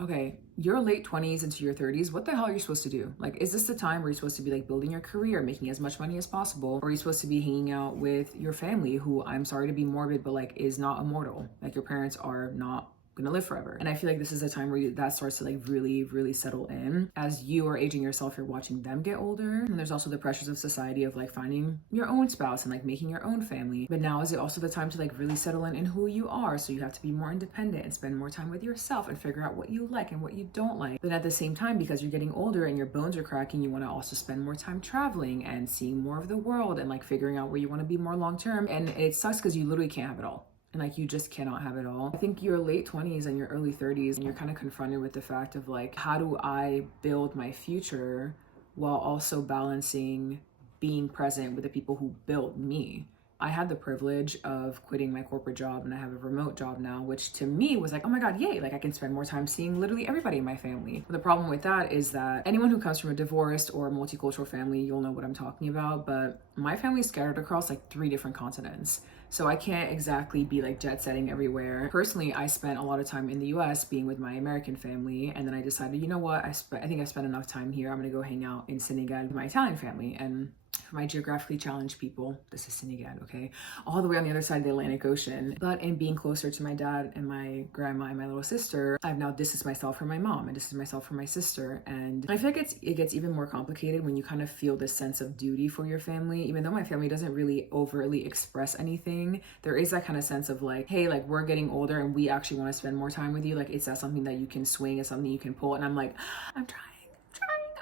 Okay, your late 20s into your 30s, what the hell are you supposed to do? Like, is this the time where you're supposed to be like building your career, making as much money as possible? Or are you supposed to be hanging out with your family who, I'm sorry to be morbid, but like is not immortal? Like your parents are not gonna live forever. And I feel like this is a time where that starts to like really settle in. As you are aging yourself, you're watching them get older. And there's also the pressures of society of like finding your own spouse and like making your own family. But now is it also the time to like really settle in who you are? So you have to be more independent and spend more time with yourself and figure out what you like and what you don't like. But at the same time, because you're getting older and your bones are cracking, you want to also spend more time traveling and seeing more of the world and like figuring out where you want to be more long term. And it sucks because you literally can't have it all. And like you just cannot have it all. I think your late 20s and your early 30s, and you're kind of confronted with the fact of like, how do I build my future while also balancing being present with the people who built me? I had the privilege of quitting my corporate job and I have a remote job now, which to me was like, oh my God, yay. Like I can spend more time seeing literally everybody in my family. But the problem with that is that anyone who comes from a divorced or a multicultural family, you'll know what I'm talking about. But my family is scattered across like 3 different continents. So I can't exactly be like jet setting everywhere. Personally, I spent a lot of time in the US being with my American family. And then I decided, you know what, I think I spent enough time here. I'm gonna go hang out in Senegal with my Italian family. And for my geographically challenged people, this is Senegal, okay? All the way on the other side of the Atlantic Ocean. But in being closer to my dad and my grandma and my little sister, I've now distanced myself from my mom and distanced myself from my sister. And I feel like it gets even more complicated when you kind of feel this sense of duty for your family. Even though my family doesn't really overtly express anything, there is that kind of sense of like, hey, like we're getting older and we actually want to spend more time with you. Like, is that something that you can swing? Is something you can pull? And I'm like, I'm trying.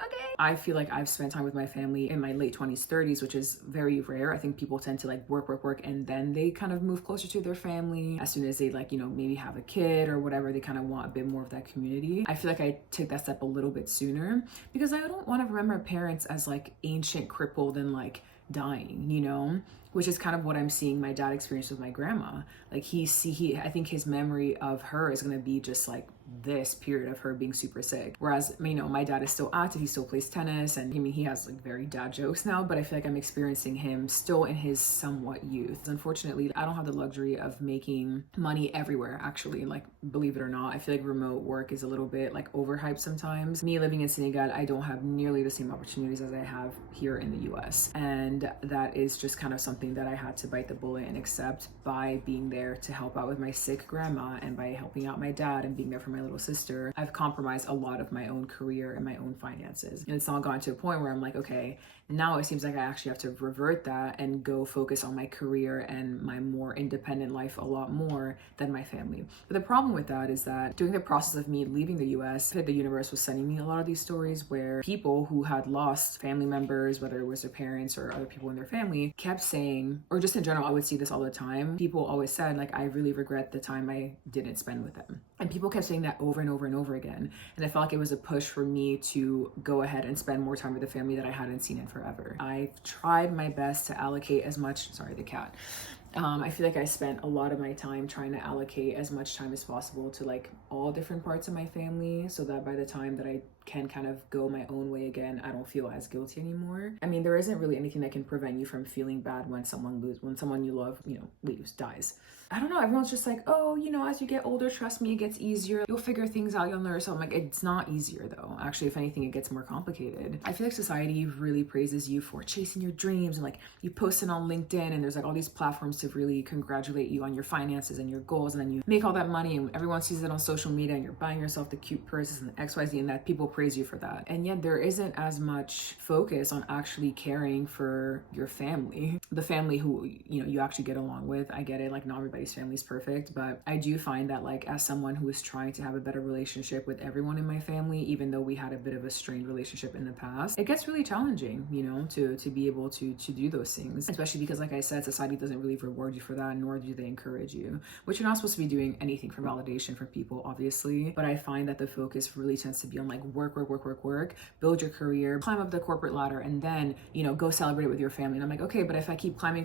Okay. I feel like I've spent time with my family in my late 20s, 30s, which is very rare. I think people tend to like work, and then they kind of move closer to their family. As soon as they like, maybe have a kid or whatever, they kind of want a bit more of that community. I feel like I took that step a little bit sooner because I don't want to remember parents as like ancient, crippled, and like dying, which is kind of what I'm seeing my dad experience with my grandma. Like I think his memory of her is going to be just like this period of her being super sick. Whereas, my dad is still active. He still plays tennis. And he has like very dad jokes now, but I feel like I'm experiencing him still in his somewhat youth. Unfortunately, I don't have the luxury of making money everywhere, actually. Like, believe it or not, I feel like remote work is a little bit like overhyped sometimes. Me living in Senegal, I don't have nearly the same opportunities as I have here in the US. And that is just kind of something that I had to bite the bullet and accept by being there to help out with my sick grandma and by helping out my dad and being there for my little sister. I've compromised a lot of my own career and my own finances. And it's now gotten to a point where I'm like, okay, now it seems like I actually have to revert that and go focus on my career and my more independent life a lot more than my family. But the problem with that is that during the process of me leaving the US, the universe was sending me a lot of these stories where people who had lost family members, whether it was their parents or other people in their family, kept saying, or just in general, I would see this all the time. People always said, like, I really regret the time I didn't spend with them. And people kept saying that over and over and over again. And I felt like it was a push for me to go ahead and spend more time with the family that I hadn't seen in forever. I've tried my best to allocate as much, sorry, the cat. I feel like I spent a lot of my time trying to allocate as much time as possible to like all different parts of my family so that by the time that I can kind of go my own way again, I don't feel as guilty anymore. I mean, there isn't really anything that can prevent you from feeling bad when someone you love, leaves, dies. I don't know, everyone's just like, oh, as you get older, trust me, it gets easier. You'll figure things out, you'll learn. So I'm like, it's not easier though. Actually, if anything, it gets more complicated. I feel like society really praises you for chasing your dreams and like you post it on LinkedIn and there's like all these platforms to really congratulate you on your finances and your goals. And then you make all that money and everyone sees it on social media and you're buying yourself the cute purses and the XYZ and that people praise you for that. And yet there isn't as much focus on actually caring for your family, the family who, you actually get along with. I get it. Like not everybody's family is perfect, but I do find that like as someone who is trying to have a better relationship with everyone in my family, even though we had a bit of a strained relationship in the past, it gets really challenging, to be able to do those things, especially because like I said, society doesn't really reward you for that, nor do they encourage you, which you're not supposed to be doing anything for validation from people, obviously. But I find that the focus really tends to be on like work, build your career, climb up the corporate ladder, and then, go celebrate it with your family. And I'm like, okay, but if I keep climbing,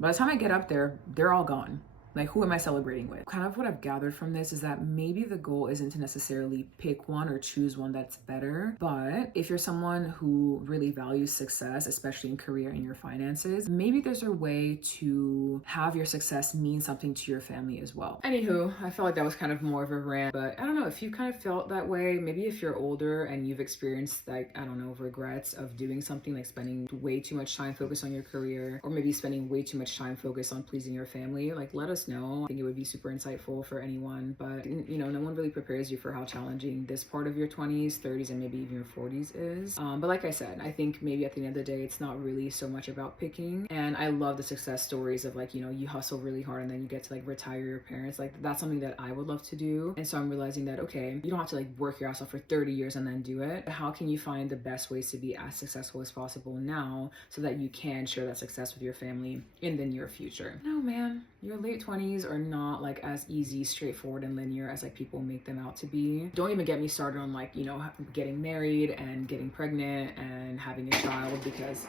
by the time I get up there, they're all gone. Like, who am I celebrating with? Kind of what I've gathered from this is that maybe the goal isn't to necessarily pick one or choose one that's better, but if you're someone who really values success, especially in career and your finances, maybe there's a way to have your success mean something to your family as well. Anywho, I felt like that was kind of more of a rant, but I don't know if you kind of felt that way. Maybe if you're older and you've experienced, like, I don't know, regrets of doing something, like spending way too much time focused on your career, or maybe spending way too much time focused on pleasing your family, like, let us know. I think it would be super insightful for anyone, but you know, no one really prepares you for how challenging this part of your 20s, 30s, and maybe even your 40s is. But like I said, I think maybe at the end of the day, it's not really so much about picking. And I love the success stories of, like, you know, you hustle really hard and then you get to like retire your parents. Like, that's something that I would love to do. And so I'm realizing that, okay, you don't have to like work your ass off for 30 years and then do it. But how can you find the best ways to be as successful as possible now so that you can share that success with your family in the near future? No, man, your late 20s are not like as easy, straightforward, and linear as like people make them out to be. Don't even get me started on, like, you know, getting married and getting pregnant and having a child, because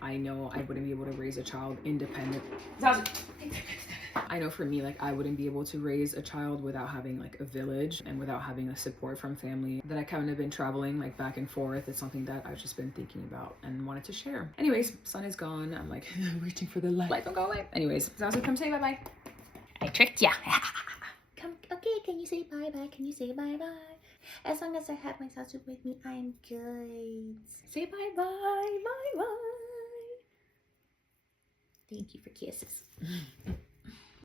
I know I wouldn't be able to raise a child independent. I know for me, like, I wouldn't be able to raise a child without having like a village and without having a support from family that I kind of been traveling like back and forth. It's something that I've just been thinking about and wanted to share. Anyways, sun is gone. I'm like waiting for the light. Light don't go away. Anyways, Zazu, come say bye-bye. I tricked ya. Come, okay, can you say bye-bye? Can you say bye-bye? As long as I have my Zazu with me, I'm good. Say bye-bye, bye-bye. Thank you for kisses.